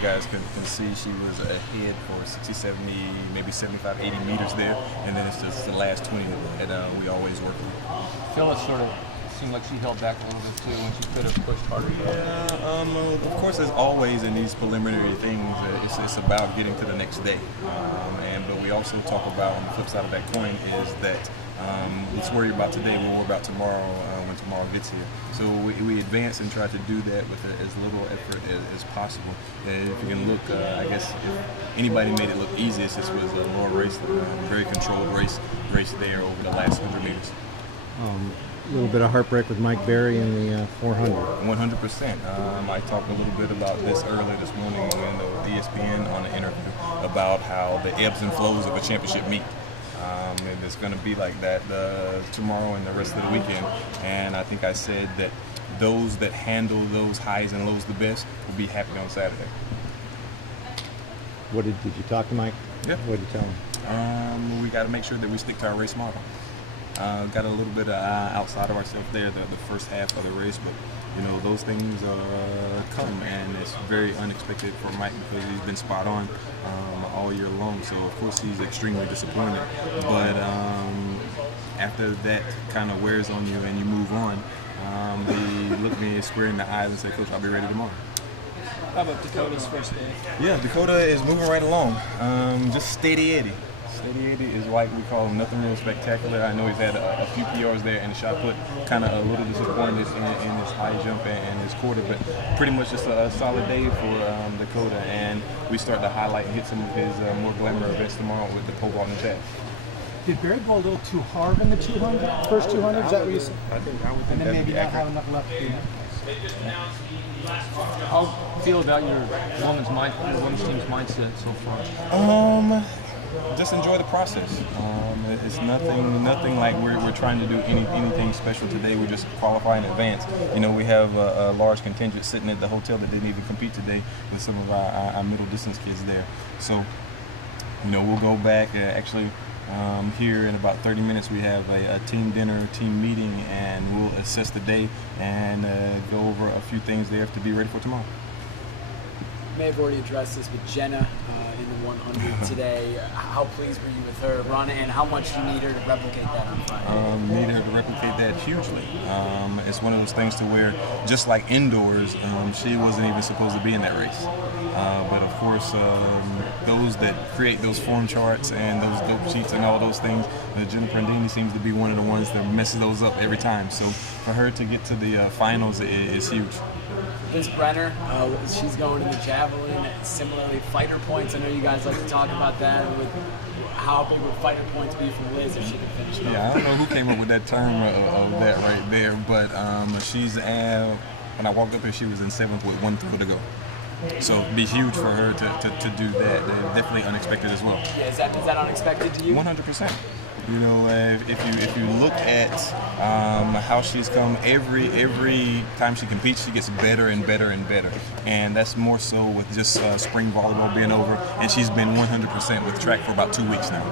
you guys can see, she was ahead for 60, 70, maybe 75, 80 meters there, and then it's just the last 20 that we always work with. Phyllis sort of seemed like she held back a little bit too when she could have pushed harder. Yeah, of course, as always in these preliminary things, it's about getting to the next day. But we also talk about, on the flip side of that coin, is that let's worry about today, we'll worry about tomorrow when tomorrow gets here. So we advance and try to do that with as little effort as possible. If you can look, I guess if anybody made it look easiest, this was a lower race, very controlled race there over the last 100 meters. A little bit of heartbreak with Mike Berry in the 400. 100%. I talked a little bit about this earlier this morning with ESPN on the interview about how the ebbs and flows of a championship meet. And it's going to be like that tomorrow and the rest of the weekend. And I think I said that those that handle those highs and lows the best will be happy on Saturday. Did you talk to Mike? Yeah. What did you tell him? We got to make sure that we stick to our race model. Got a little bit outside of ourselves there the first half of the race, but you know, those things come, and it's very unexpected for Mike because he's been spot on all year long. So of course he's extremely disappointed, but after that kind of wears on you and you move on, he looked me square in the eyes and said, "Coach, I'll be ready tomorrow." How about Dakota's first day? Yeah, Dakota is moving right along, just steady Eddie. Steady Eddie is like we call him, nothing real spectacular. I know he's had a few PRs there and the shot put, kind of a little disappointed in his high jump and his quarter, but pretty much just a solid day for Dakota. And we start to highlight and hit some of his more glamour events tomorrow with the pole vault and jazz. Did Barry go a little too hard in the 200, first 200? Is that what you said? I would think And then that'd maybe be not accurate. have enough left to do that. How do you feel about your women's team's mindset so far? Just enjoy the process. It's nothing like we're trying to do anything special today. We just qualify in advance. You know, we have a large contingent sitting at the hotel that didn't even compete today with some of our middle distance kids there. So, you know, we'll go back here in about 30 minutes. We have a team dinner, team meeting, and we'll assess the day and go over a few things there to be ready for tomorrow. May have already addressed this with Jenna in the 100 today. How pleased were you with her run, and how much do you need her to replicate that on Friday? Need her to replicate that hugely. It's one of those things to where, just like indoors, she wasn't even supposed to be in that race. But of course, those that create those form charts and those dope sheets and all those things, Jenna Prandini seems to be one of the ones that messes those up every time. So for her to get to the finals is huge. Liz Brenner, she's going to the javelin. Similarly, fighter points. I know you guys like to talk about that. How big would fighter points be for Liz if she could finish it? Yeah, I don't know who came up with that term of that right there, but she's when I walked up here, she was in 7th with 1 throw to go. So it'd be huge for her to do that. Definitely unexpected as well. Yeah, is that unexpected to you? 100%. You know, if you look at how she's come, every time she competes, she gets better and better and better. And that's more so with just spring volleyball being over. And she's been 100% with track for about 2 weeks now.